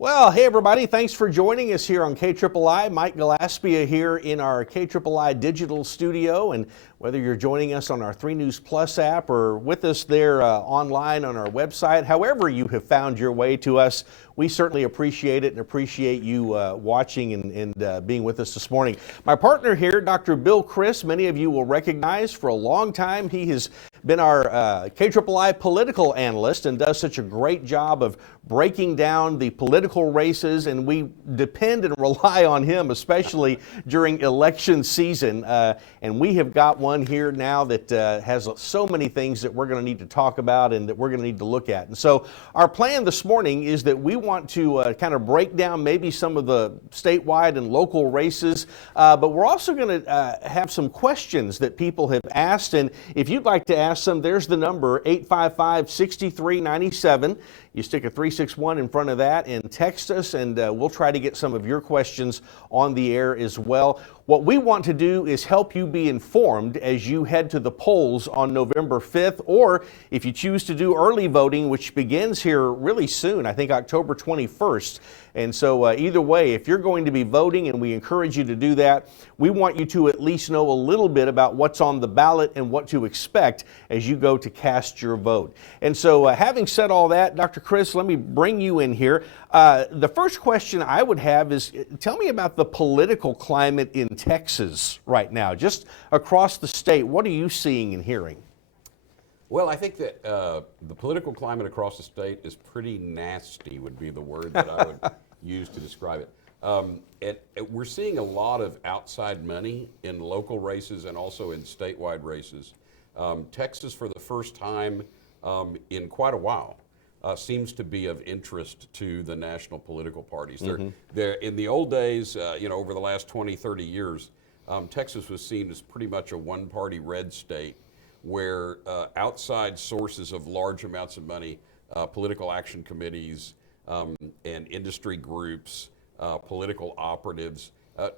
Well, hey everybody, thanks for joining us here on KIII. Mike Gillaspia here in our KIII Digital Studio, and whether you're joining us on our 3 News Plus app or with us there online on our website, however you have found your way to us, we certainly appreciate it and appreciate you watching and being with us this morning. My partner here, Dr. Bill Criss, many of you will recognize. For a long time he has been our KIII political analyst and does such a great job of breaking down the political races, and we depend and rely on him, especially during election season. And we have got one here now that has so many things that we're going to need to talk about and that we're going to need to look at. And so our plan this morning is that we want to kind of break down maybe some of the statewide and local races, but we're also going to have some questions that people have asked. And if you'd like to ask them, there's the number, 855-6397. You stick a 361 in front of that and text us, and we'll try to get some of your questions on the air as well. What we want to do is help you be informed as you head to the polls on November 5th, or if you choose to do early voting, which begins here really soon, I think October 21st. And so either way, if you're going to be voting, and we encourage you to do that, we want you to at least know a little bit about what's on the ballot and what to expect as you go to cast your vote. And so having said all that, Dr. Criss, let me bring you in here. The first question I would have is, tell me about the political climate in Texas right now, just across the state. What are you seeing and hearing? Well, I think that the political climate across the state is pretty nasty, would be the word that I would use to describe it. We're seeing a lot of outside money in local races and also in statewide races. Texas, for the first time in quite a while, seems to be of interest to the national political parties. They're in the old days, over the last 20, 30 years, Texas was seen as pretty much a one-party red state, where outside sources of large amounts of money, political action committees and industry groups, political operatives,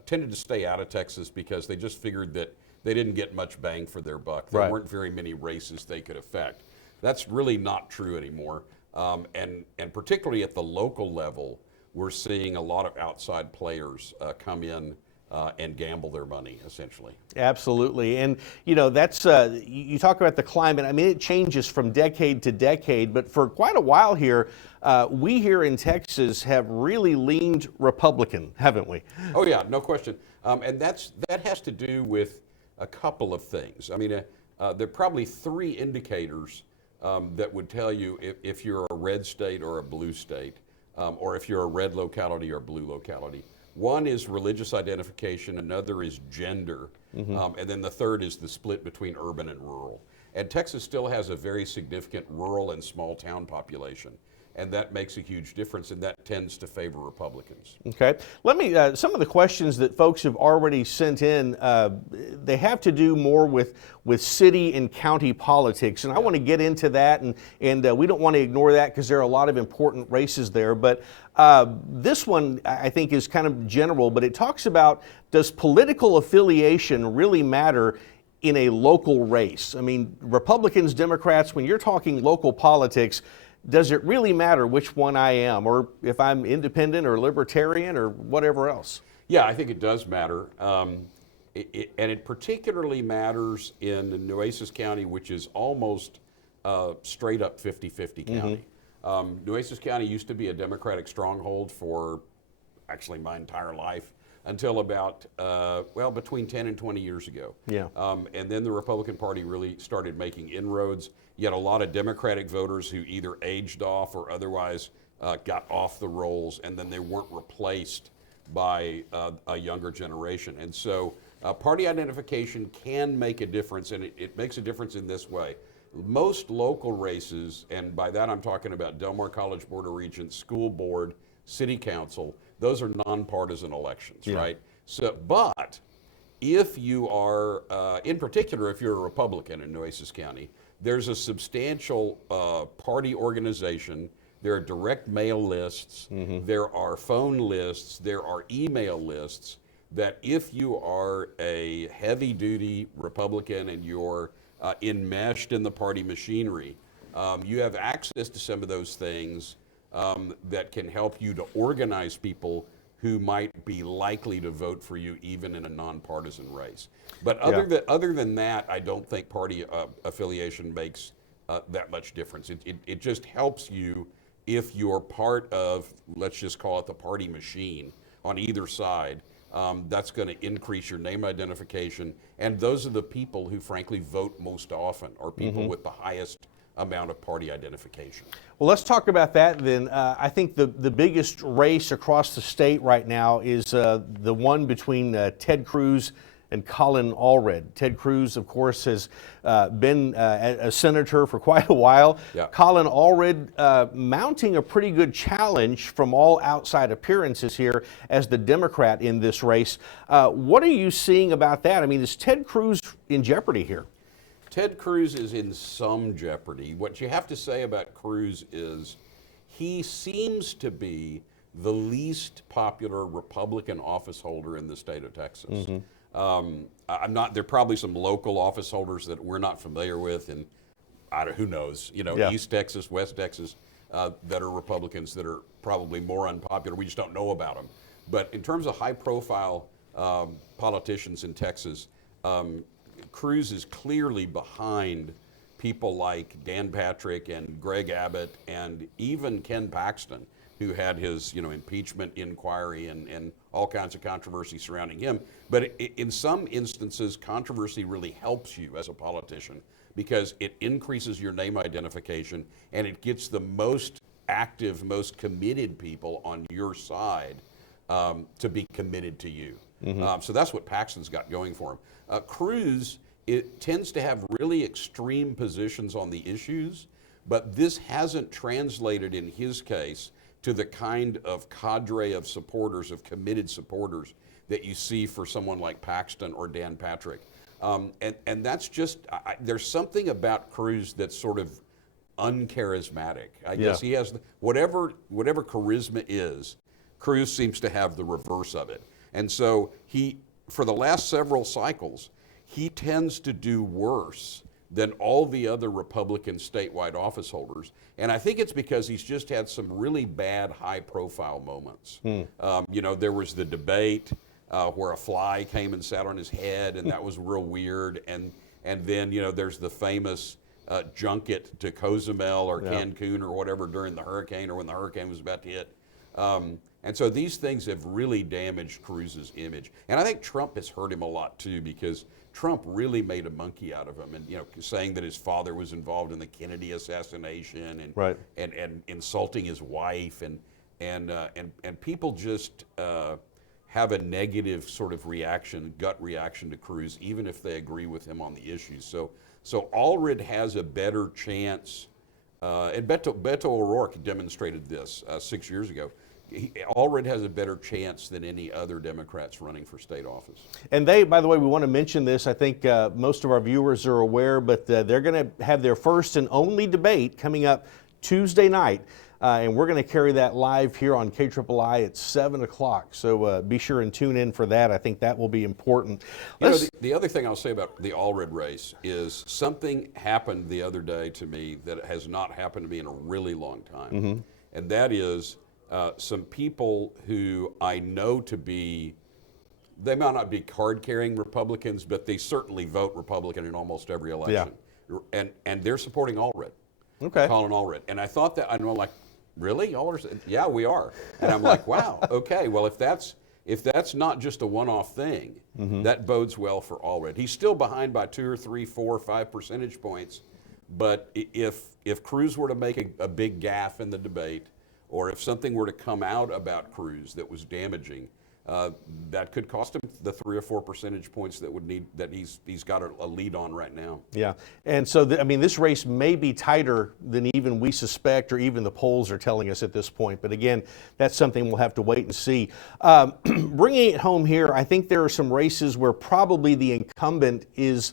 tended to stay out of Texas because they just figured that they didn't get much bang for their buck. There weren't very many races they could affect. That's really not true anymore. And particularly at the local level, we're seeing a lot of outside players come in and gamble their money, essentially. Absolutely. And, that's, you talk about the climate. I mean, it changes from decade to decade, but for quite a while here, we here in Texas have really leaned Republican, haven't we? Oh, yeah, no question. And that has to do with a couple of things. I mean, there are probably 3 indicators that would tell you if you're a red state or a blue state, or if you're a red locality or blue locality. One is religious identification, another is gender, and then the third is the split between urban and rural. And Texas still has a very significant rural and small town population, and that makes a huge difference, and that tends to favor Republicans. Okay. Let me, some of the questions that folks have already sent in, they have to do more with city and county politics, and I want to get into that, and we don't want to ignore that because there are a lot of important races there. But this one, I think, is kind of general, but it talks about, does political affiliation really matter in a local race? I mean, Republicans, Democrats, when you're talking local politics, does it really matter which one I am, or if I'm independent or libertarian or whatever else? Yeah, I think it does matter. And it particularly matters in Nueces County, which is almost straight up 50-50 county. Nueces County used to be a Democratic stronghold for actually my entire life until about, between 10 and 20 years ago. Yeah. And then the Republican Party really started making inroads. You had a lot of Democratic voters who either aged off or otherwise got off the rolls, and then they weren't replaced by a younger generation. And so party identification can make a difference, and it makes a difference in this way. Most local races, and by that I'm talking about Del Mar College Board of Regents, school board, city council, those are nonpartisan elections, right? So, but if you are, in particular, if you're a Republican in Nueces County, there's a substantial party organization. There are direct mail lists, there are phone lists, there are email lists that if you are a heavy-duty Republican and you're enmeshed in the party machinery, you have access to some of those things that can help you to organize people who might be likely to vote for you even in a nonpartisan race. But other than that, I don't think party affiliation makes that much difference. It just helps you if you're part of, let's just call it the party machine on either side. That's going to increase your name identification. And those are the people who frankly vote most often, or people with the highest amount of party identification. Well, let's talk about that then. I think the biggest race across the state right now is the one between Ted Cruz and Colin Allred. Ted Cruz, of course, has been a senator for quite a while. Yeah. Colin Allred mounting a pretty good challenge from all outside appearances here as the Democrat in this race. What are you seeing about that? I mean, is Ted Cruz in jeopardy here? Ted Cruz is in some jeopardy. What you have to say about Cruz is he seems to be the least popular Republican office holder in the state of Texas. There are probably some local office holders that we're not familiar with, and who knows, East Texas, West Texas, that are Republicans that are probably more unpopular. We just don't know about them. But in terms of high-profile politicians in Texas, Cruz is clearly behind people like Dan Patrick and Greg Abbott and even Ken Paxton, who had his impeachment inquiry and all kinds of controversy surrounding him. But in some instances, controversy really helps you as a politician because it increases your name identification and it gets the most active, most committed people on your side to be committed to you. So that's what Paxton's got going for him. Cruz, it tends to have really extreme positions on the issues, but this hasn't translated in his case to the kind of cadre of supporters, of committed supporters that you see for someone like Paxton or Dan Patrick. And that's just, there's something about Cruz that's sort of uncharismatic. I guess he has, whatever charisma is, Cruz seems to have the reverse of it. And so for the last several cycles, he tends to do worse than all the other Republican statewide office holders. And I think it's because he's just had some really bad high-profile moments. There was the debate where a fly came and sat on his head, and that was real weird. And then, there's the famous junket to Cozumel or Cancun or whatever during the hurricane or when the hurricane was about to hit. And so these things have really damaged Cruz's image. And I think Trump has hurt him a lot, too, because Trump really made a monkey out of him, and saying that his father was involved in the Kennedy assassination, and insulting his wife, and people just have a negative sort of gut reaction to Cruz, even if they agree with him on the issues. So Allred has a better chance, and Beto O'Rourke demonstrated this 6 years ago. Allred has a better chance than any other Democrats running for state office. And by the way, we want to mention this. I think most of our viewers are aware, but they're going to have their first and only debate coming up Tuesday night. And we're going to carry that live here on KIII at 7 o'clock. So be sure and tune in for that. I think that will be important. The other thing I'll say about the Allred race is something happened the other day to me that has not happened to me in a really long time. And that is some people who I know to be, they might not be card-carrying Republicans, but they certainly vote Republican in almost every election. And they're supporting Allred. Colin Allred. And I thought that, I'm like, really? Allred? Yeah, we are. And I'm like, wow, okay, well, if that's not just a one-off thing, that bodes well for Allred. He's still behind by 2 or 3, 4, 5 percentage points, but if Cruz were to make a big gaffe in the debate, or if something were to come out about Cruz that was damaging, that could cost him the 3 or 4 percentage points that he's got a lead on right now. Yeah, and so this race may be tighter than even we suspect, or even the polls are telling us at this point. But again, that's something we'll have to wait and see. Bringing it home here, I think there are some races where probably the incumbent is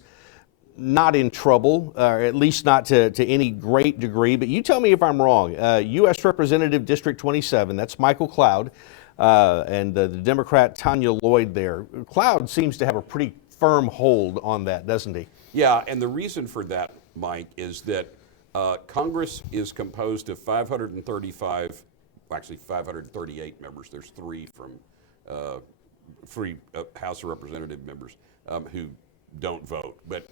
not in trouble, or at least not to any great degree. But you tell me if I'm wrong. U.S. Representative District 27, that's Michael Cloud, and the Democrat Tanya Lloyd there. Cloud seems to have a pretty firm hold on that, doesn't he? Yeah, and the reason for that, Mike, is that Congress is composed of 535, actually 538 members. There's three House of Representative members who don't vote. But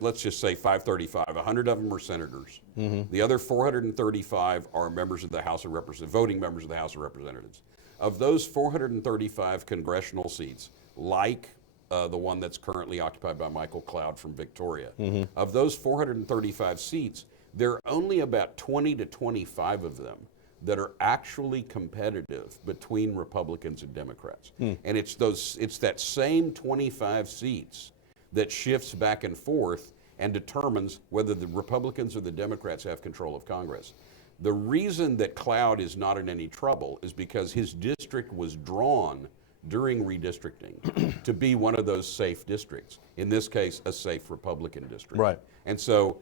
let's just say 535. 100 of them are senators. The other 435 are members of the House of Representatives, voting members of the House of Representatives. Of those 435 congressional seats, like the one that's currently occupied by Michael Cloud from Victoria, of those 435 seats, there are only about 20 to 25 of them that are actually competitive between Republicans and Democrats. And it's that same 25 seats that shifts back and forth and determines whether the Republicans or the Democrats have control of Congress. The reason that Cloud is not in any trouble is because his district was drawn during redistricting to be one of those safe districts. In this case, a safe Republican district. Right. And so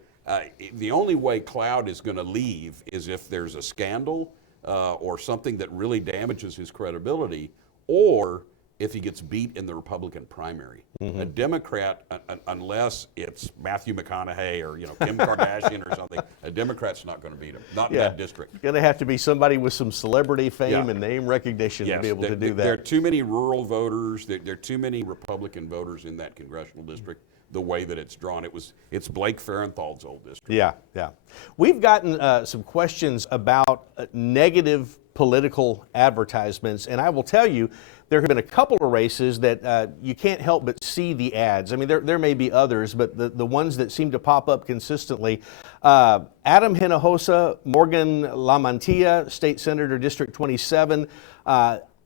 the only way Cloud is going to leave is if there's a scandal or something that really damages his credibility, or if he gets beat in the Republican primary. A Democrat, unless it's Matthew McConaughey or Kim Kardashian or something, a Democrat's not going to beat him, not in that district. Going to have to be somebody with some celebrity fame and name recognition to be able to do that. There are too many rural voters. There are too many Republican voters in that congressional district. The way that it's drawn, it's Blake Farenthal's old district. Yeah. We've gotten some questions about negative political advertisements, and I will tell you, there have been a couple of races that you can't help but see the ads. I mean, there may be others, but the ones that seem to pop up consistently, Adam Hinojosa, Morgan Lamantilla, State Senator, District 27,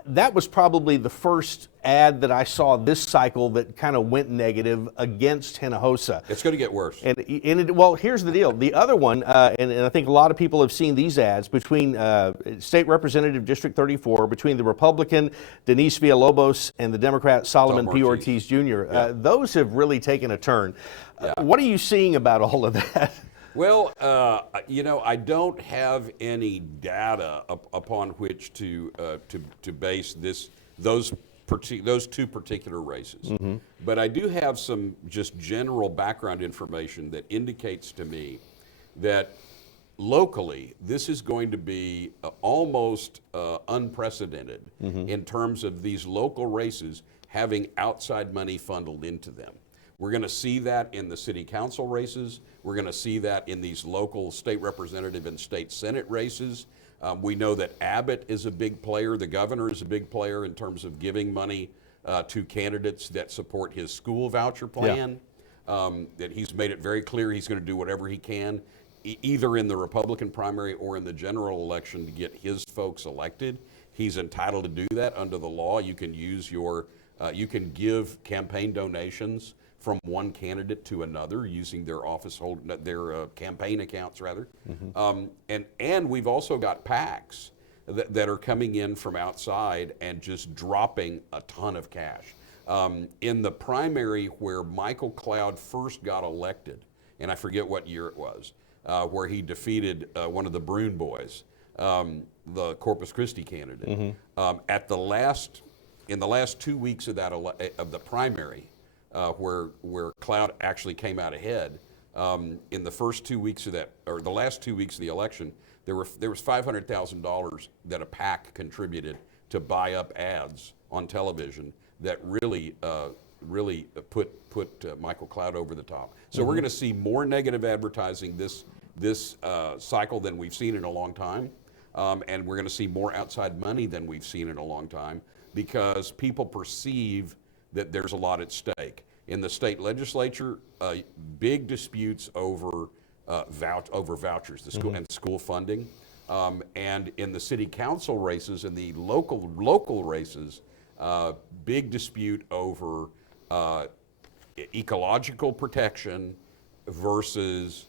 that was probably the first ad that I saw this cycle that kind of went negative against Hinojosa. It's going to get worse. Well, here's the deal. The other one, and I think a lot of people have seen these ads between State Representative District 34, between the Republican Denise Villalobos and the Democrat Solomon P. Ortiz Jr. Those have really taken a turn. What are you seeing about all of that? Well, I don't have any data upon which to base those two particular races. But I do have some just general background information that indicates to me that locally this is going to be almost unprecedented in terms of these local races having outside money funneled into them. We're going to see that in the city council races. We're going to see that in these local state representative and state senate races. We know that Abbott is a big player. The governor is a big player in terms of giving money to candidates that support his school voucher plan. That he's made it very clear he's going to do whatever he can, either in the Republican primary or in the general election, to get his folks elected. He's entitled to do that under the law. You can use you can give campaign donations from one candidate to another using their their campaign accounts rather. And we've also got PACs that are coming in from outside and just dropping a ton of cash. In the primary where Michael Cloud first got elected, and I forget what year it was, where he defeated one of the Brune boys, the Corpus Christi candidate. In the last 2 weeks of the primary, where Cloud actually came out ahead, in the first 2 weeks of the last 2 weeks of the election, there was $500,000 that a PAC contributed to buy up ads on television that really put Michael Cloud over the top. So we're going to see more negative advertising this cycle than we've seen in a long time, and we're going to see more outside money than we've seen in a long time, because people perceive that there's a lot at stake. In the state legislature, big disputes over vouchers, and school funding, and in the city council races and the local races, big dispute over ecological protection versus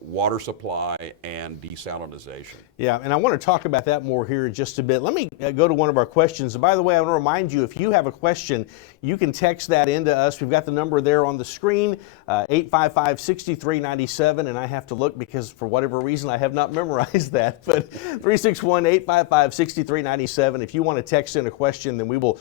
water supply and desalinization. Yeah, and I want to talk about that more here in just a bit. Let me go to one of our questions. And by the way, I want to remind you, if you have a question, you can text that into us. We've got the number there on the screen, 855-6397, and I have to look because for whatever reason I have not memorized that. But 361-855-6397. If you want to text in a question, then we will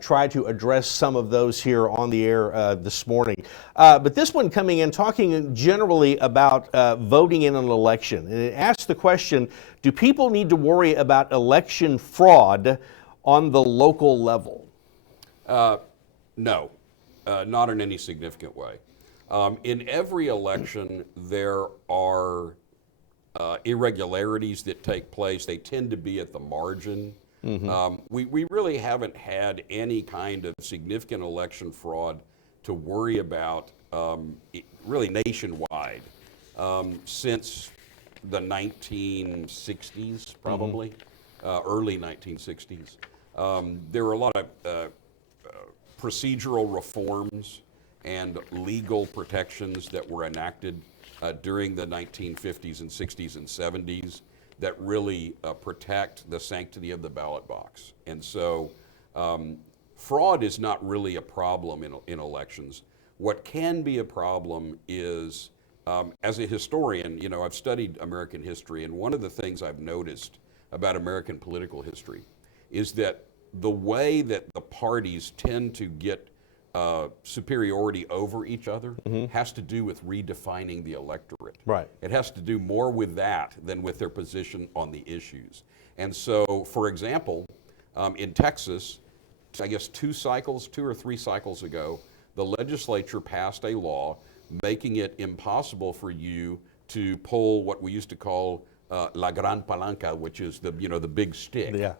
try to address some of those here on the air this morning. But this one coming in, talking generally about about voting in an election. And it asks the question, do people need to worry about election fraud on the local level? No, not in any significant way. In every election, there are irregularities that take place. They tend to be at the margin. We really haven't had any kind of significant election fraud to worry about really nationwide since the 1960s, probably, early 1960s. There were a lot of procedural reforms and legal protections that were enacted during the 1950s and 60s and 70s that really protect the sanctity of the ballot box. And so fraud is not really a problem in elections. What can be a problem is, as a historian, you know, I've studied American history, and one of the things I've noticed about American political history is that the way that the parties tend to get superiority over each other has to do with redefining the electorate. Right. It has to do more with that than with their position on the issues. And so, for example, in Texas, I guess 2 or 3 cycles ago, the legislature passed a law making it impossible for you to pull what we used to call la gran palanca, which is the big stick. Yeah.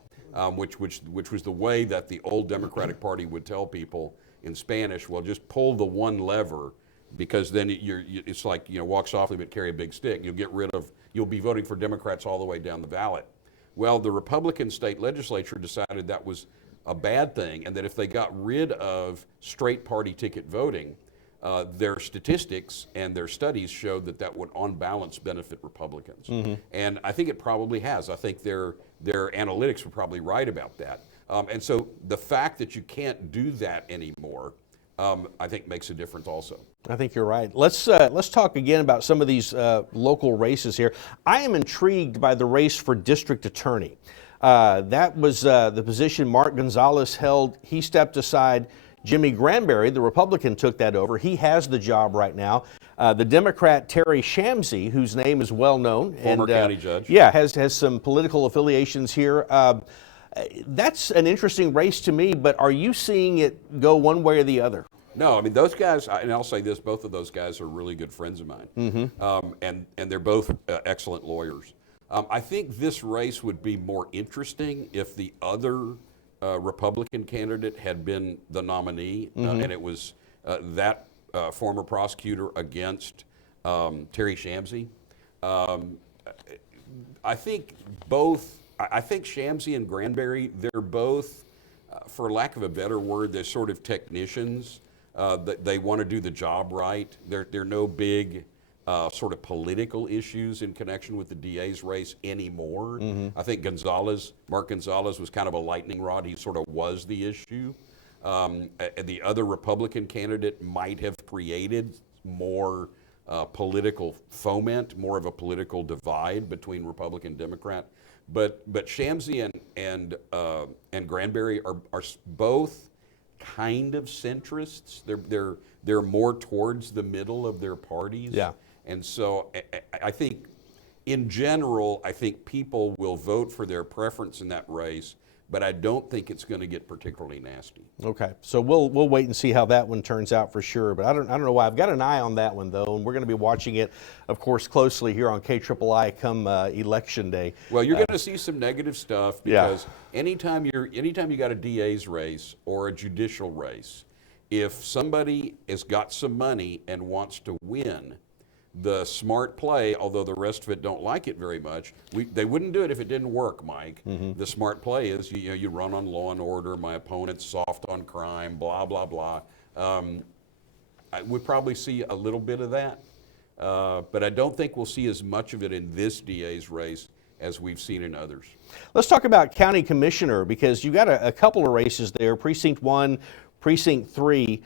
Which was the way that the old Democratic Party would tell people in Spanish, well, just pull the one lever, because then it's like, walk softly but carry a big stick. You'll be voting for Democrats all the way down the ballot. Well, the Republican state legislature decided that was a bad thing, and that if they got rid of straight party ticket voting, their statistics and their studies showed that would on balance benefit Republicans. And I think it probably has. I think their analytics were probably right about that. And so the fact that you can't do that anymore, I think makes a difference also. I think you're right. Let's talk again about some of these local races here. I am intrigued by the race for district attorney. That was the position Mark Gonzalez held. He stepped aside. Jimmy Granberry, the Republican, took that over. He has the job right now. The Democrat Terry Shamsi, whose name is well known, former county judge, has some political affiliations here. That's an interesting race to me. But are you seeing it go one way or the other? No, I mean, those guys, and I'll say this, both of those guys are really good friends of mine, and they're both excellent lawyers. I think this race would be more interesting if the other Republican candidate had been the nominee, and it was that former prosecutor against Terry Shamsi. I think Shamsi and Granberry, they're both, for lack of a better word, they're sort of technicians. They want to do the job right. There are no big sort of political issues in connection with the DA's race anymore. I think Mark Gonzalez was kind of a lightning rod. He sort of was the issue. The other Republican candidate might have created more political foment, more of a political divide between Republican and Democrat. But Shamsi and Granberry are both kind of centrists. They're more towards the middle of their parties. Yeah. And so I think, in general, I think people will vote for their preference in that race, but I don't think it's going to get particularly nasty. Okay, so we'll wait and see how that one turns out for sure. But I don't know why. I've got an eye on that one though, and we're going to be watching it, of course, closely here on KIII come Election Day. Well, you're going to see some negative stuff because anytime you got a DA's race or a judicial race, if somebody has got some money and wants to win, the smart play, although the rest of it don't like it very much, they wouldn't do it if it didn't work, Mike. The smart play is you run on law and order, my opponent's soft on crime, blah, blah, blah. We'll probably see a little bit of that, but I don't think we'll see as much of it in this DA's race as we've seen in others. Let's talk about county commissioner, because you got a couple of races there, Precinct 1, Precinct 3.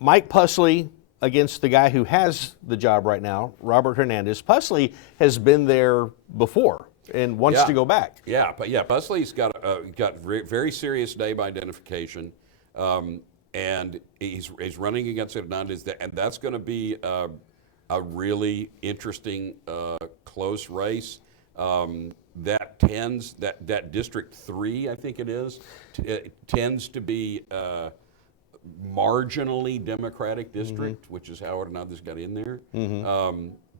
Mike Pusley against the guy who has the job right now, Robert Hernandez. Pusley has been there before and wants to go back. Yeah, but Pusley's got very serious name identification, and he's running against Hernandez, and that's going to be a really interesting close race. That District 3, I think it is, tends to be marginally Democratic district, which is how others got in there.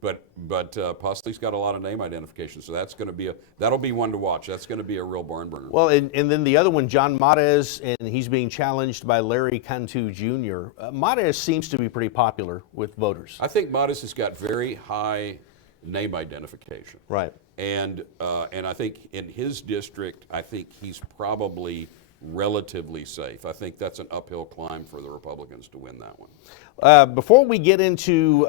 But Pusley's got a lot of name identification, so that'll be one to watch. That's going to be a real barn burner. Well, and then the other one, John Mares, and he's being challenged by Larry Cantu Jr. Mares seems to be pretty popular with voters. I think Modis has got very high name identification. Right. And I think in his district, I think he's probably relatively safe. I think that's an uphill climb for the Republicans to win that one. Before we get into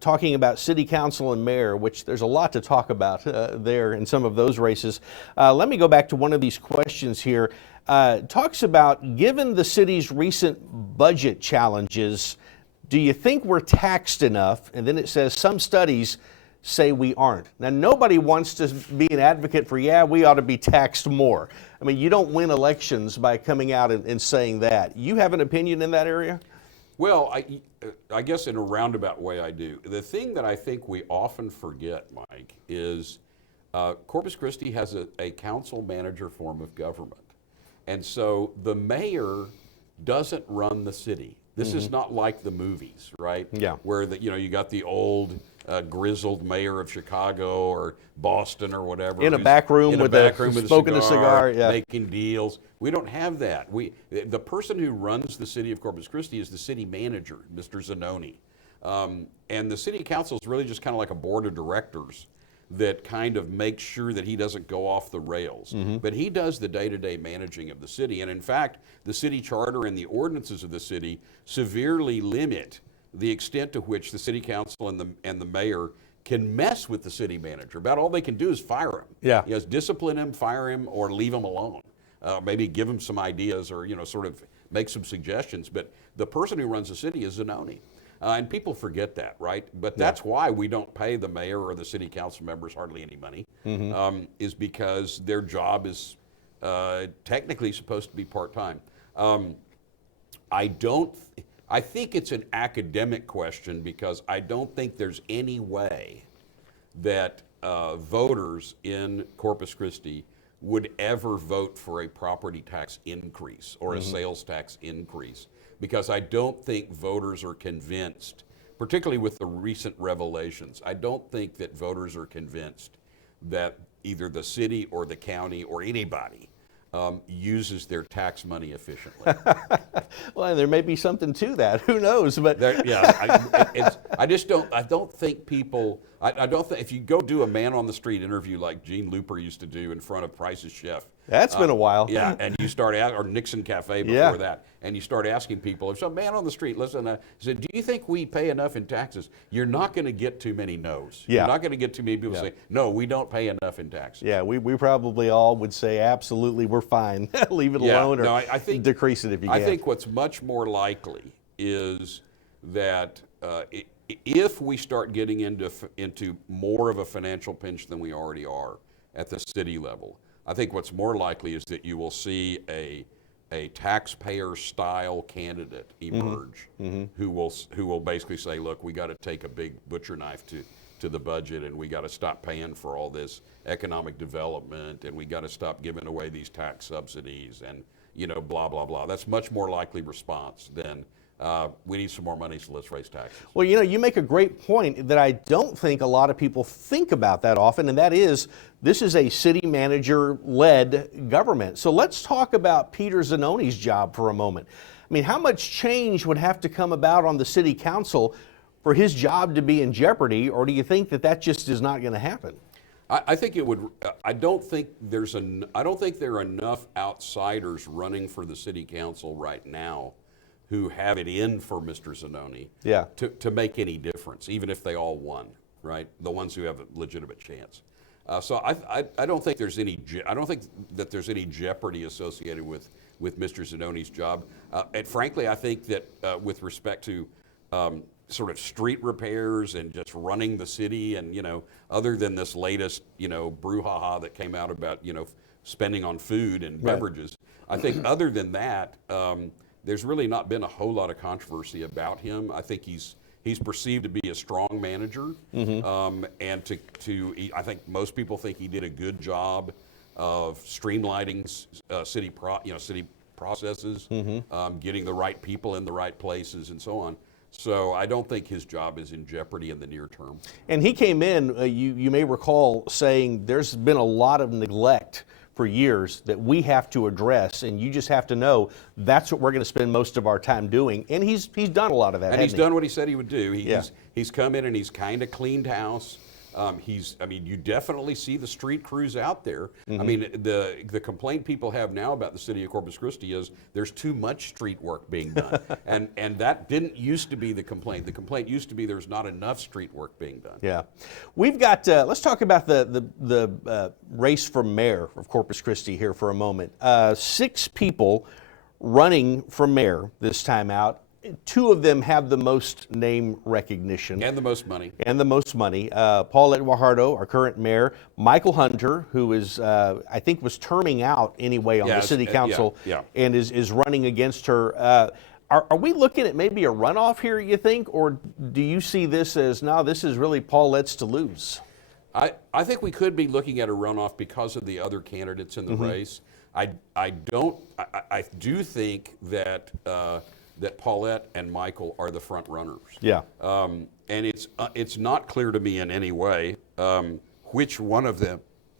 talking about city council and mayor, which there's a lot to talk about there in some of those races, let me go back to one of these questions here. Talks about, given the city's recent budget challenges, do you think we're taxed enough? And then it says some studies say we aren't. Now, nobody wants to be an advocate for, yeah, we ought to be taxed more. I mean, you don't win elections by coming out and saying that. You have an opinion in that area? Well, I guess in a roundabout way I do. The thing that I think we often forget, Mike, is Corpus Christi has a council manager form of government. And so the mayor doesn't run the city. This is not like the movies, right? Yeah. Where you got the old grizzled mayor of Chicago or Boston or whatever. In a back room with smoking a cigar, yeah. Making deals. We don't have that. The person who runs the city of Corpus Christi is the city manager, Mr. Zanoni. And the city council is really just kind of like a board of directors that kind of makes sure that he doesn't go off the rails. But he does the day-to-day managing of the city. And in fact, the city charter and the ordinances of the city severely limit the extent to which the city council and the mayor can mess with the city manager. About all they can do is fire him. Yeah. Discipline him, fire him, or leave him alone. Maybe give him some ideas or sort of make some suggestions. But the person who runs the city is Zanoni. And people forget that, right? But that's why we don't pay the mayor or the city council members hardly any money, is because their job is technically supposed to be part-time. I think it's an academic question because I don't think there's any way that voters in Corpus Christi would ever vote for a property tax increase or a sales tax increase, because I don't think voters are convinced, particularly with the recent revelations, I don't think that voters are convinced that either the city or the county or anybody uses their tax money efficiently. Well, there may be something to that. Who knows? But I don't think people. I don't think if you go do a man on the street interview like Gene Looper used to do in front of Price's Chef. That's been a while. Yeah, and you start out, or Nixon Cafe before that, and you start asking people, if some man on the street, listen, said, do you think we pay enough in taxes? You're not going to get too many no's. Yeah. You're not going to get too many people say, no, we don't pay enough in taxes. Yeah, we probably all would say, absolutely, we're fine. Leave it alone, or I think, decrease it if you can. I think what's much more likely is that if we start getting into more of a financial pinch than we already are at the city level, I think what's more likely is that you will see a taxpayer-style candidate emerge who will basically say, look, we got to take a big butcher knife to the budget, and we got to stop paying for all this economic development, and we got to stop giving away these tax subsidies, and blah blah blah. That's much more likely response than we need some more money, so let's raise taxes. Well, you make a great point that I don't think a lot of people think about that often, and that is, this is a city manager-led government. So let's talk about Peter Zanoni's job for a moment. I mean, how much change would have to come about on the city council for his job to be in jeopardy, or do you think that just is not going to happen? I think it would. I don't think there are enough outsiders running for the city council right now who have it in for Mr. Zanoni to make any difference, even if they all won, right? The ones who have a legitimate chance. So I don't think there's any. I don't think that there's any jeopardy associated with Mr. Zanoni's job. And frankly, I think that with respect to sort of street repairs and just running the city, and other than this latest brouhaha that came out about spending on food and beverages, I think other than that, there's really not been a whole lot of controversy about him. I think he's He's perceived to be a strong manager, and I think most people think he did a good job of streamlining city processes, getting the right people in the right places, and so on. So I don't think his job is in jeopardy in the near term. And he came in, you may recall, saying there's been a lot of neglect for years that we have to address, and you just have to know that's what we're going to spend most of our time doing. And he's done a lot of that. And he's done what he said he would do. He's come in and he's kind of cleaned house. You definitely see the street crews out there. I mean, the complaint people have now about the city of Corpus Christi is there's too much street work being done, and that didn't used to be the complaint. The complaint used to be there's not enough street work being done. Yeah, we've got. Let's talk about the race for mayor of Corpus Christi here for a moment. 6 people running for mayor this time out. 2 of them have the most name recognition. And the most money. Paulette Guajardo, our current mayor. Michael Hunter, who is, I think, was terming out anyway on the city council and is running against her. Are we looking at maybe a runoff here, you think? Or do you see this as, no, this is really Paulette's to lose? I think we could be looking at a runoff because of the other candidates in the race. I do think that that Paulette and Michael are the front runners. Yeah. And it's not clear to me in any way which one of them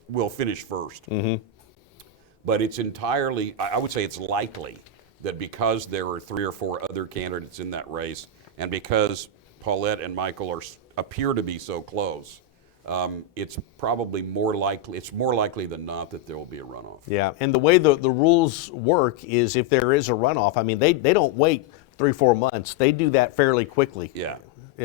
will finish first. But it's entirely, I would say it's likely that because there are 3 or 4 other candidates in that race, and because Paulette and Michael appear to be so close, it's probably more likely than not that there will be a runoff. Yeah, and the way the rules work is if there is a runoff, I mean, they don't wait 3-4 months. They do that fairly quickly. Yeah.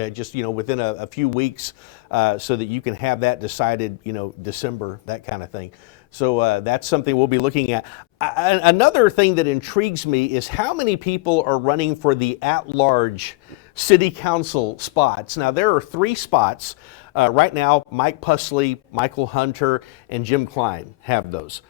Just, within a few weeks so that you can have that decided, December, that kind of thing. So that's something we'll be looking at. Another thing that intrigues me is how many people are running for the at-large city council spots. Now, there are 3 spots. Right now, Mike Pusley, Michael Hunter, and Jim Klein have those.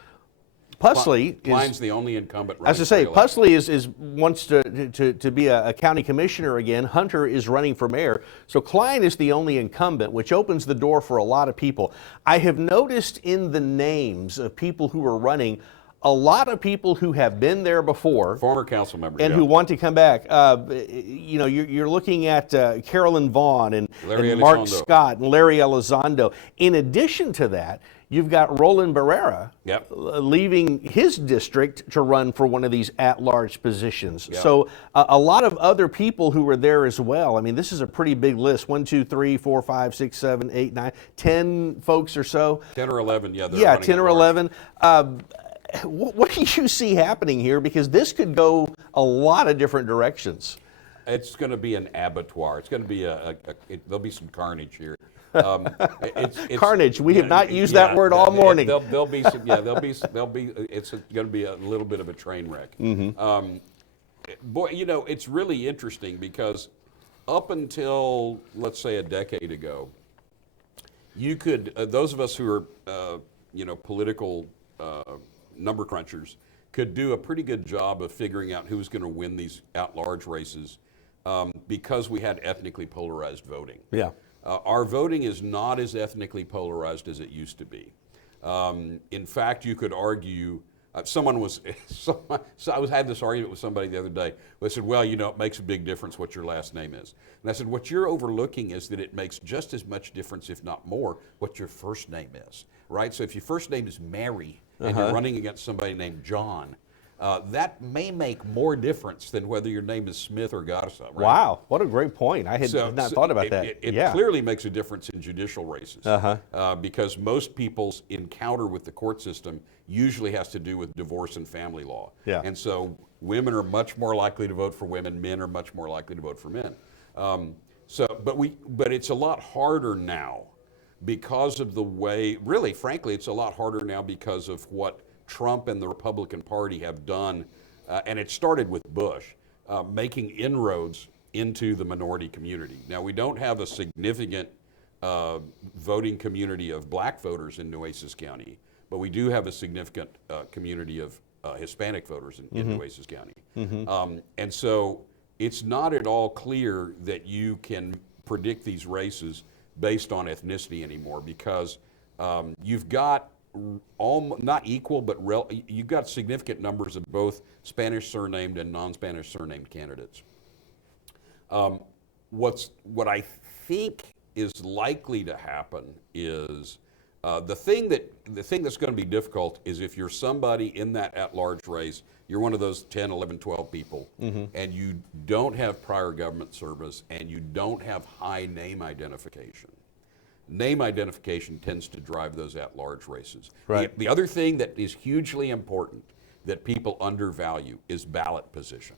Klein's the only incumbent. As I say, Pusley wants to be a county commissioner again. Hunter is running for mayor. So Klein is the only incumbent, which opens the door for a lot of people. I have noticed in the names of people who are running, a lot of people who have been there before, former council members, and who want to come back. You're looking at Carolyn Vaughn and Mark Scott and Larry Elizondo. In addition to that, you've got Roland Barrera leaving his district to run for one of these at-large positions. Yep. So a lot of other people who are there as well. I mean, this is a pretty big list. 1, 2, 3, 4, 5, 6, 7, 8, 9, 10 folks or so. 10 or 11, yeah. 10 or 11. What do you see happening here? Because this could go a lot of different directions. It's going to be an abattoir. It's going to be there'll be some carnage here. Carnage. We have not used that word all morning. There'll be some. Yeah, it's going to be a little bit of a train wreck. Boy, it's really interesting because up until let's say a decade ago, you could those of us who are political number crunchers could do a pretty good job of figuring out who was going to win these at-large races because we had ethnically polarized voting. Yeah. Our voting is not as ethnically polarized as it used to be. In fact, you could argue, I had this argument with somebody the other day. They said, well, it makes a big difference what your last name is. And I said, what you're overlooking is that it makes just as much difference, if not more, what your first name is, right? So if your first name is Mary and you're running against somebody named John, that may make more difference than whether your name is Smith or Garza. Right? Wow, what a great point. I had not thought about that. It clearly makes a difference in judicial races because most people's encounter with the court system usually has to do with divorce and family law. Yeah. And so women are much more likely to vote for women, men are much more likely to vote for men. But it's a lot harder now because of the way, really, frankly, it's a lot harder now because of what Trump and the Republican Party have done, and it started with Bush, making inroads into the minority community. Now, we don't have a significant voting community of black voters in Nueces County, but we do have a significant community of Hispanic voters in Nueces County. And so it's not at all clear that you can predict these races based on ethnicity anymore, because you've got not equal, but you've got significant numbers of both Spanish surnamed and non-Spanish surnamed candidates. What I think is likely to happen is the thing that's going to be difficult is if you're somebody in that at-large race, you're one of those 10, 11, 12 people, and you don't have prior government service and you don't have high name identification. Name identification tends to drive those at-large races. Right. The other thing that is hugely important that people undervalue is ballot position.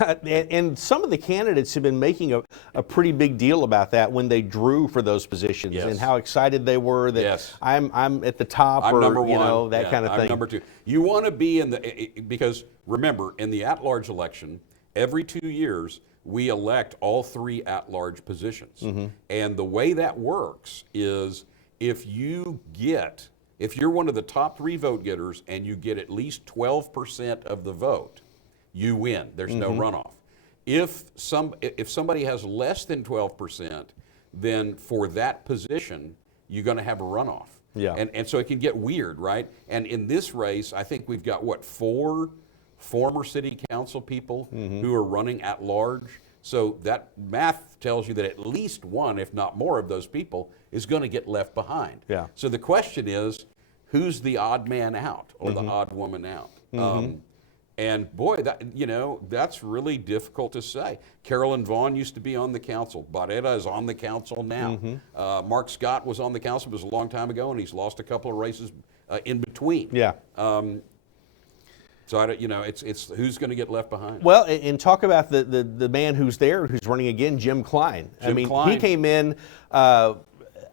And some of the candidates have been making a pretty big deal about that when they drew for those positions, Yes. and how excited they were that Yes. I'm at the top, I'm or number one. you know, that Yeah, kind of I'm thing. number two. You want to be in because remember, in the at-large election, every 2 years, we elect all 3 at-large positions. And the way that works is if you're one of the top 3 vote getters and you get at least 12% of the vote, you win. There's no runoff. If somebody has less than 12%, then for that position, you're going to have a runoff. Yeah. And so it can get weird, right? And in this race, I think we've got, 4 former city council people who are running at large. So that math tells you that at least one, if not more, of those people is going to get left behind. Yeah. So the question is, who's the odd man out or the odd woman out? And boy, that's really difficult to say. Carolyn Vaughn used to be on the council. Barrera is on the council now. Mark Scott was on the council, but it was a long time ago, and he's lost a couple of races in between. Yeah. So it's who's going to get left behind. Well, and talk about the man who's there, who's running again, Jim Klein. Klein. He came in,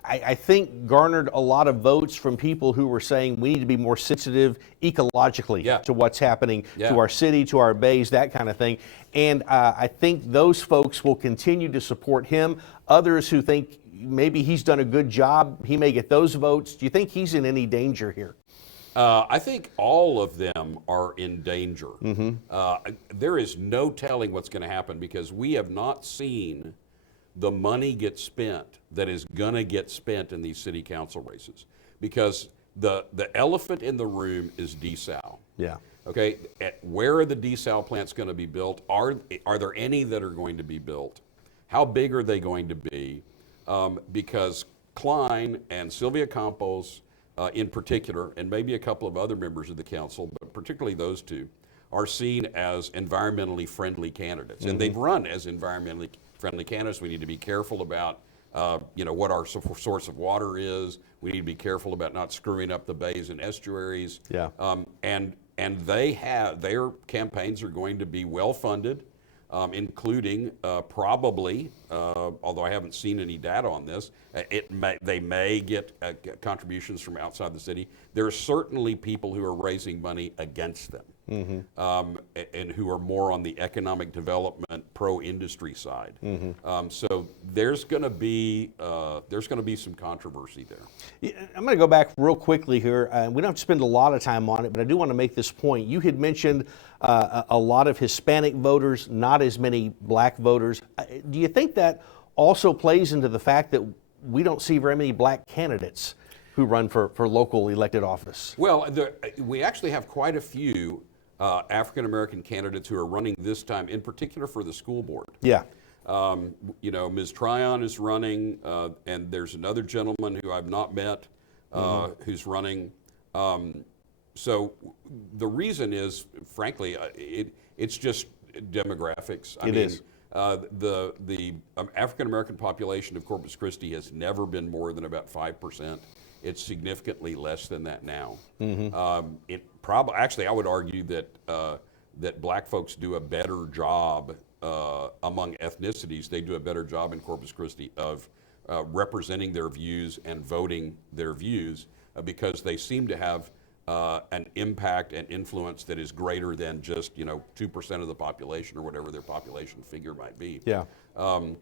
I think garnered a lot of votes from people who were saying we need to be more sensitive ecologically to what's happening to our city, to our bays, that kind of thing. And I think those folks will continue to support him. Others who think maybe he's done a good job, he may get those votes. Do you think he's in any danger here? I think all of them are in danger. There is no telling what's going to happen because we have not seen the money get spent that is going to get spent in these city council races, because the elephant in the room is desal. Yeah. Okay, where are the desal plants going to be built? Are there any that are going to be built? How big are they going to be? Because Klein and Sylvia Campos in particular, and maybe a couple of other members of the council, but particularly those two, are seen as environmentally friendly candidates. And they've run as environmentally friendly candidates. We need to be careful about what our source of water is. We need to be careful about not screwing up the bays and estuaries. Yeah. And their campaigns are going to be well funded, including probably, although I haven't seen any data on this, they may get contributions from outside the city. There are certainly people who are raising money against them. And who are more on the economic development, pro-industry side. So there's going to be some controversy there. Yeah, I'm going to go back real quickly here. We don't have to spend a lot of time on it, but I do want to make this point. You had mentioned a lot of Hispanic voters, not as many black voters. Do you think that also plays into the fact that we don't see very many black candidates who run for local elected office? Well, we actually have quite a few African-American candidates who are running this time, in particular for the school board. Yeah. Ms. Tryon is running, and there's another gentleman who I've not met who's running. So the reason is, frankly, it's just demographics. I mean, the African-American population of Corpus Christi has never been more than about 5%. It's significantly less than that now. Actually, I would argue that black folks do a better job among ethnicities. They do a better job in Corpus Christi of representing their views and voting their views because they seem to have an impact and influence that is greater than just 2% of the population or whatever their population figure might be. Yeah. And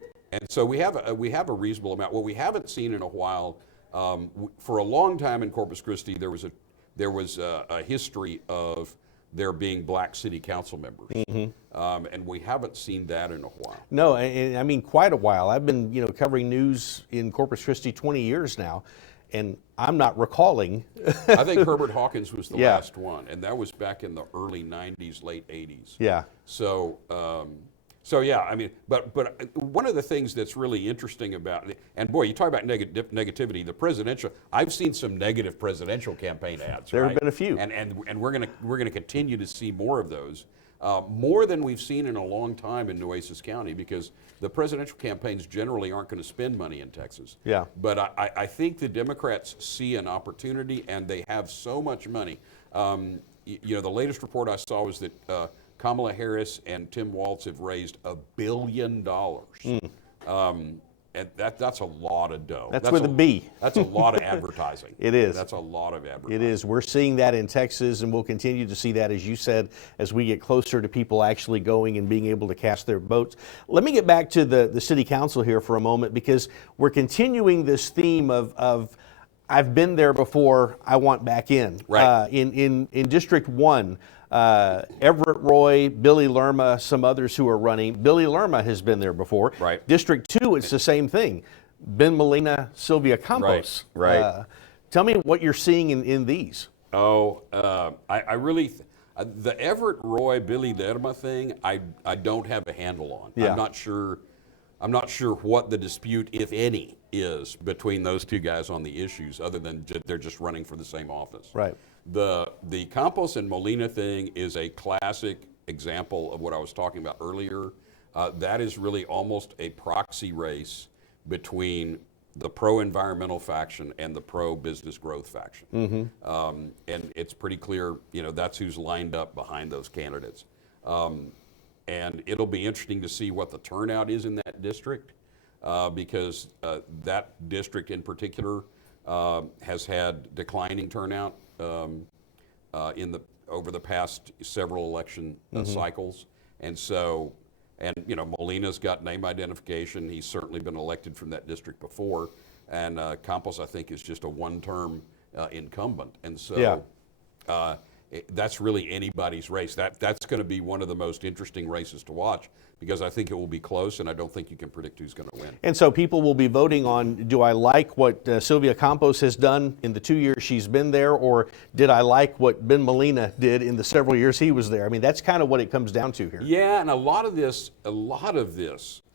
so we have a reasonable amount. What we haven't seen in a while. For a long time in Corpus Christi, there was a history of there being black city council members. And we haven't seen that in a while. No, and I mean quite a while. I've been, covering news in Corpus Christi 20 years now, and I'm not recalling. I think Herbert Hawkins was the Yeah. last one, and that was back in the early 90s, late 80s. Yeah. So, yeah, I mean, but one of the things that's really interesting about it, and boy, you talk about negativity. The presidential, I've seen some negative presidential campaign ads. There right? have been a few, and we're gonna continue to see more of those, more than we've seen in a long time in Nueces County, because the presidential campaigns generally aren't going to spend money in Texas. Yeah. But I think the Democrats see an opportunity, and they have so much money. The latest report I saw was that Kamala Harris and Tim Walz have raised $1 billion. And that's a lot of dough. That's with a B. That's a lot of advertising. It is. That's a lot of advertising. It is. We're seeing that in Texas, and we'll continue to see that, as you said, as we get closer to people actually going and being able to cast their votes. Let me get back to the city council here for a moment, because we're continuing this theme of I've been there before, I want back in. Right. In District 1, Everett Roy, Billy Lerma, some others who are running. Billy Lerma has been there before. Right. District 2, it's the same thing. Ben Molina, Sylvia Campos. Right. Tell me what you're seeing in these. I really, the Everett Roy, Billy Lerma thing, I don't have a handle on. Yeah. I'm not sure what the dispute, if any, is between those two guys on the issues, other than they're just running for the same office. Right. The Campos and Molina thing is a classic example of what I was talking about earlier. That is really almost a proxy race between the pro-environmental faction and the pro-business growth faction. And it's pretty clear, that's who's lined up behind those candidates. And it'll be interesting to see what the turnout is in that district, because that district in particular has had declining turnout over the past several election cycles. And so, Molina's got name identification. He's certainly been elected from that district before. And Campos, I think, is just a one-term incumbent. And so that's really anybody's race. That's going to be one of the most interesting races to watch, because I think it will be close, and I don't think you can predict who's going to win. And so people will be voting on, do I like what Sylvia Campos has done in the 2 years she's been there, or did I like what Ben Molina did in the several years he was there? I mean, that's kind of what it comes down to here. Yeah, and a lot of this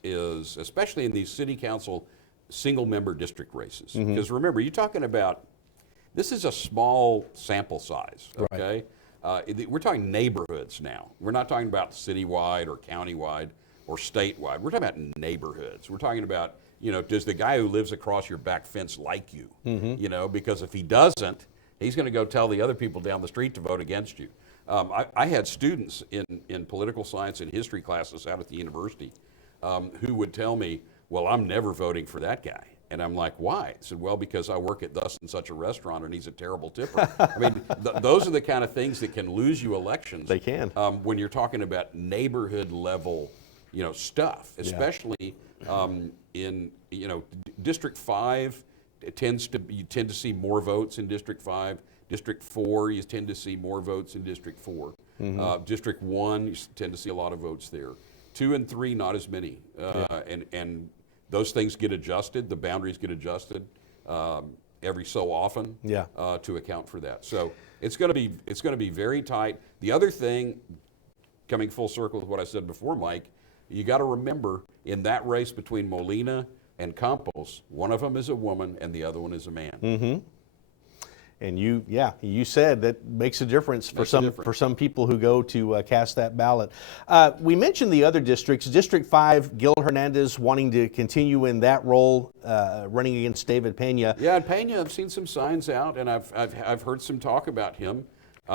is, especially in these city council single-member district races, because remember, you're talking about, this is a small sample size, okay? Right. We're talking neighborhoods now. We're not talking about citywide or countywide or statewide. We're talking about neighborhoods. We're talking about, does the guy who lives across your back fence like you? Because if he doesn't, he's going to go tell the other people down the street to vote against you. I had students in political science and history classes out at the university who would tell me, well, I'm never voting for that guy. And I'm like, why? I said, well, because I work at thus and such a restaurant, and he's a terrible tipper. I mean, those are the kind of things that can lose you elections. They can. When you're talking about neighborhood level, stuff, especially in, District 5, you tend to see more votes in District 5. District 4, you tend to see more votes in District 4. District 1, you tend to see a lot of votes there. 2 and 3, not as many. And those things get adjusted, the boundaries get adjusted every so often to account for that. So it's going to be very tight. The other thing, coming full circle with what I said before, Mike, you got to remember, in that race between Molina and Campos, one of them is a woman and the other one is a man. And you said that makes a difference for some people who go to cast that ballot. We mentioned the other districts. District 5, Gil Hernandez wanting to continue in that role, running against David Pena. Yeah, and Pena, I've seen some signs out, and I've heard some talk about him.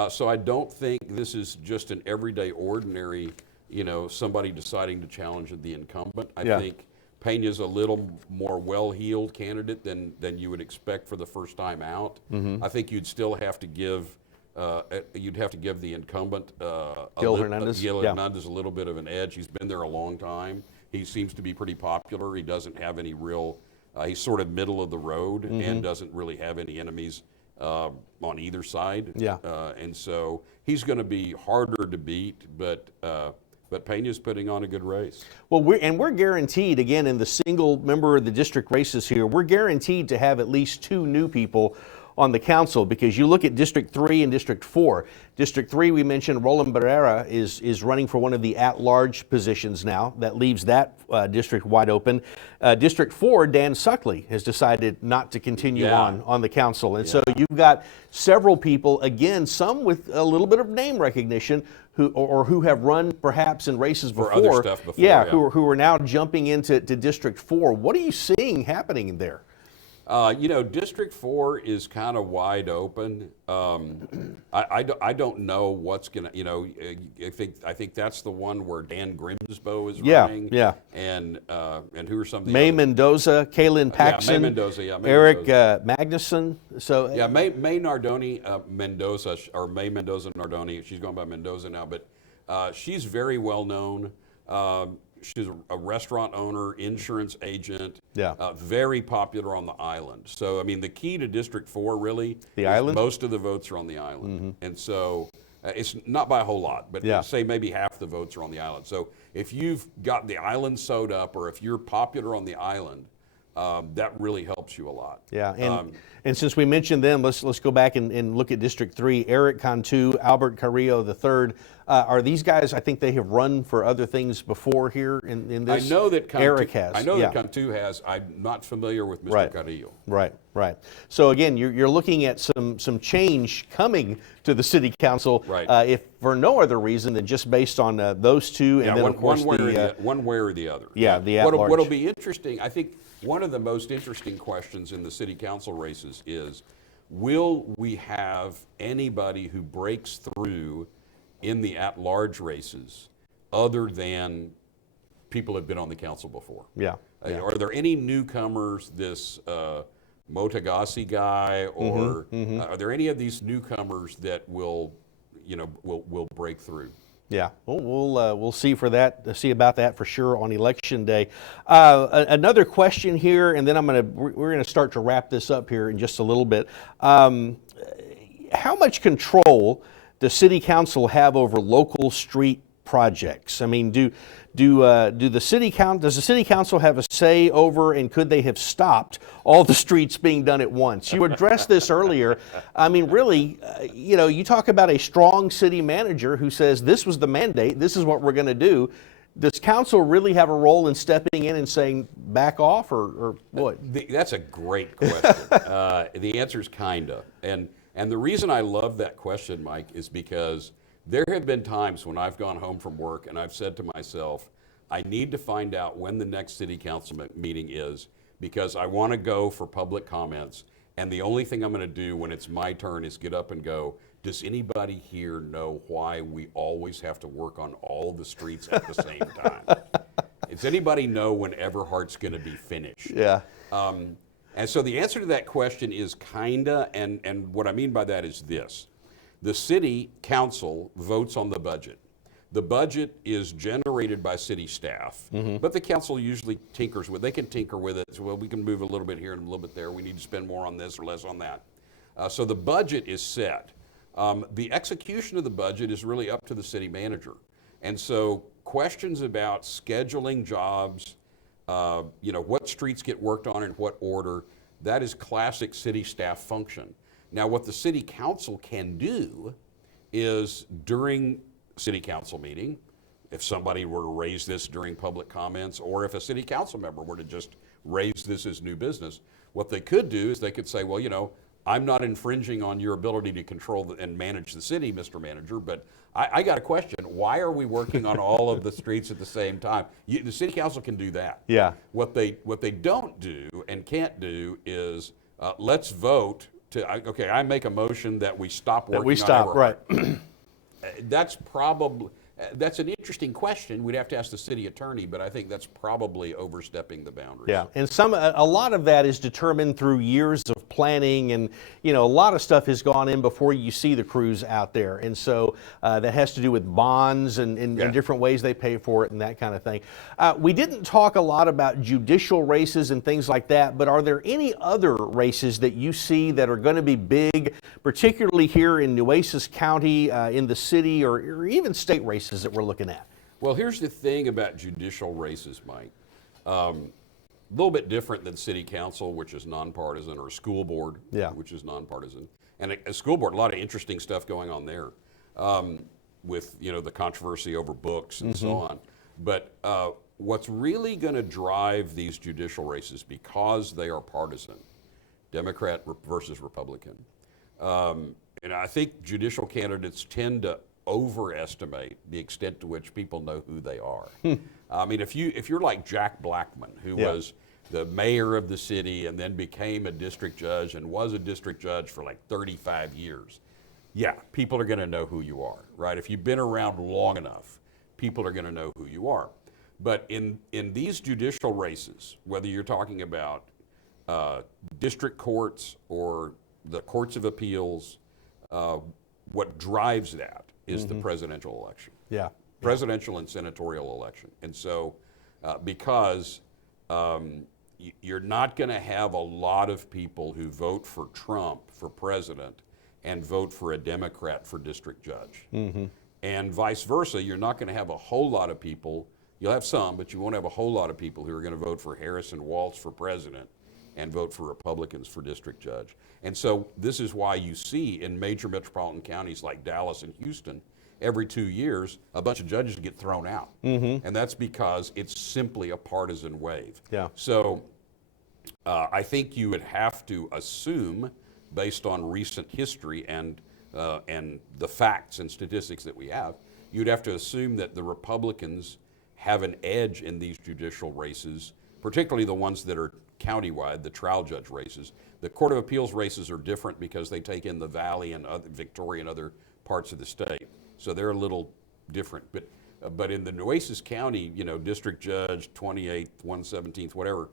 So I don't think this is just an everyday, ordinary, somebody deciding to challenge the incumbent. I think Pena's a little more well-heeled candidate than you would expect for the first time out. I think you'd still have to give the incumbent Gil Hernandez a little bit of an edge. He's been there a long time. He seems to be pretty popular. He doesn't have any real. He's sort of middle of the road and doesn't really have any enemies on either side. Yeah. And so he's going to be harder to beat, but Pena's putting on a good race. Well, we're guaranteed, again, in the single member of the district races here, we're guaranteed to have at least 2 new people on the council, because you look at District 3 and District 4. District 3, we mentioned Roland Barrera is running for one of the at-large positions now. That leaves that district wide open. District 4, Dan Suckley has decided not to continue on the council. And so you've got several people, again, some with a little bit of name recognition, who have run perhaps in races before. For other stuff before. Yeah, who are now jumping into District 4. What are you seeing happening there? District 4 is kind of wide open. I don't know what's gonna. I think that's the one where Dan Grimsboe is running. Yeah. And who are some of the May others? Mendoza, Kaylin Paxson, May Mendoza, yeah. May Eric Mendoza. Magnuson. So Yeah, May Nardoni Mendoza, or May Mendoza Nardoni. She's going by Mendoza now, but she's very well known. She's a restaurant owner, insurance agent. Yeah. Very popular on the island. So, I mean, the key to District 4 really The is island? most of the votes are on the island. And so it's not by a whole lot, but say maybe half the votes are on the island. So if you've got the island sewed up, or if you're popular on the island, that really helps you a lot. Yeah, and since we mentioned them, let's go back and look at District 3. Eric Cantu, Albert Carrillo III. Are these guys? I think they have run for other things before here in this. I know that Cantu, Eric has. I know that Cantu has. I'm not familiar with Mr. Carrillo. Right. So again, you're looking at some change coming to the city council. Right. If for no other reason than just based on those two, and then of course one way or the other. Yeah, the at-large. What'll be interesting, I think one of the most interesting questions in the city council races is, will we have anybody who breaks through in the at-large races other than people who have been on the council before? Yeah. Are there any newcomers, this Motagasi guy, or are there any of these newcomers that will break through? Yeah, we'll see about that for sure on election day. Another question here, and then we're gonna start to wrap this up here in just a little bit. How much control does City Council have over local street projects? I mean, does the City Council have a say over, and could they have stopped all the streets being done at once? You addressed this earlier. I mean, really, you talk about a strong city manager who says this was the mandate, this is what we're going to do. Does council really have a role in stepping in and saying back off, or what? That's a great question. The answer is kinda, and the reason I love that question, Mike, is because there have been times when I've gone home from work and I've said to myself, I need to find out when the next city council meeting is, because I want to go for public comments, and the only thing I'm going to do when it's my turn is get up and go, does anybody here know why we always have to work on all the streets at the same time? Does anybody know when Everhart's going to be finished? Yeah. And so the answer to that question is kinda, and what I mean by that is this. The city council votes on the budget. The budget is generated by city staff, but the council usually tinkers with it. They can tinker with it. So, well, we can move a little bit here and a little bit there. We need to spend more on this or less on that. So the budget is set. The execution of the budget is really up to the city manager. And so questions about scheduling jobs, what streets get worked on in what order, that is classic city staff function. Now, what the city council can do is during city council meeting, if somebody were to raise this during public comments, or if a city council member were to just raise this as new business, what they could do is they could say, well, I'm not infringing on your ability to control and manage the city, Mr. Manager, but I got a question. Why are we working on all of the streets at the same time? The city council can do that. Yeah. What they don't do and can't do is let's vote I make a motion that we stop working on Everhart. Right. That's probably, That's an interesting question. We'd have to ask the city attorney, but I think that's probably overstepping the boundaries. Yeah, and a lot of that is determined through years of planning, and a lot of stuff has gone in before you see the crews out there, and so that has to do with bonds and different ways they pay for it and that kind of thing. We didn't talk a lot about judicial races and things like that, but are there any other races that you see that are going to be big, particularly here in Nueces County, in the city, or even state races that we're looking at? Well, here's the thing about judicial races, Mike. A little bit different than city council, which is nonpartisan, or school board, which is nonpartisan. And a school board, a lot of interesting stuff going on there, with the controversy over books and so on. But what's really going to drive these judicial races, because they are partisan, Democrat versus Republican, and I think judicial candidates tend to overestimate the extent to which people know who they are. I mean, if you're like Jack Blackman, who was the mayor of the city and then became a district judge and was a district judge for like 35 years, people are going to know who you are, right? If you've been around long enough, people are going to know who you are. But in these judicial races, whether you're talking about district courts or the courts of appeals, what drives that is the presidential election. Presidential and senatorial election. And so because you're not going to have a lot of people who vote for Trump for president and vote for a Democrat for district judge. And vice versa, you're not going to have a whole lot of people, you'll have some, but you won't have a whole lot of people who are going to vote for Harrison Walz for president and vote for Republicans for district judge. And so this is why you see in major metropolitan counties like Dallas and Houston, every 2 years, a bunch of judges get thrown out. And that's because it's simply a partisan wave. So I think you would have to assume, based on recent history and the facts and statistics that we have, you'd have to assume that the Republicans have an edge in these judicial races, particularly the ones that are countywide, the trial judge races. The Court of Appeals races are different because they take in the Valley and Victoria and other parts of the state. So they're a little different. But in the Nueces County, district judge, 28th, 117th, whatever,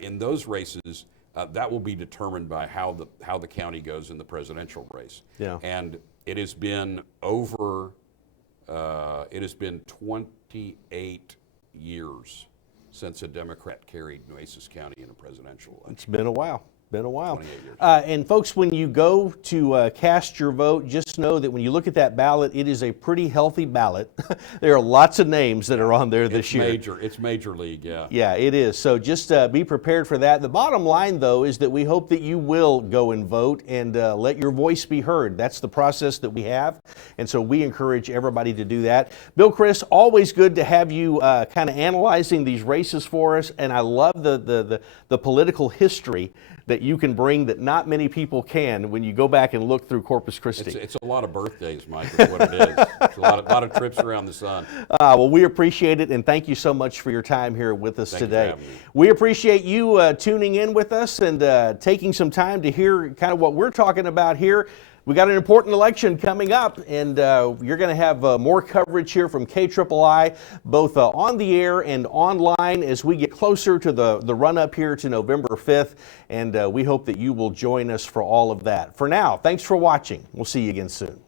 in those races, that will be determined by how the county goes in the presidential race. And it has been 28 years since a Democrat carried Nueces County in a presidential election. It's been a while. 28 years. And folks, when you go to cast your vote, just know that when you look at that ballot, it is a pretty healthy ballot. There are lots of names that are on there this year. It's major league, Yeah, it is. So just be prepared for that. The bottom line, though, is that we hope that you will go and vote and let your voice be heard. That's the process that we have, and so we encourage everybody to do that. Bill, Chris, always good to have you kind of analyzing these races for us, and I love the political history that you can bring that not many people can when you go back and look through Corpus Christi. It's a lot of birthdays, Mike, is what it is. It's a lot of trips around the sun. Well, we appreciate it, and thank you so much for your time here with us today. Thank you for having me. We appreciate you tuning in with us and taking some time to hear kind of what we're talking about here. We got an important election coming up, and you're going to have more coverage here from KIII, both on the air and online as we get closer to the run-up here to November 5th, and we hope that you will join us for all of that. For now, thanks for watching. We'll see you again soon.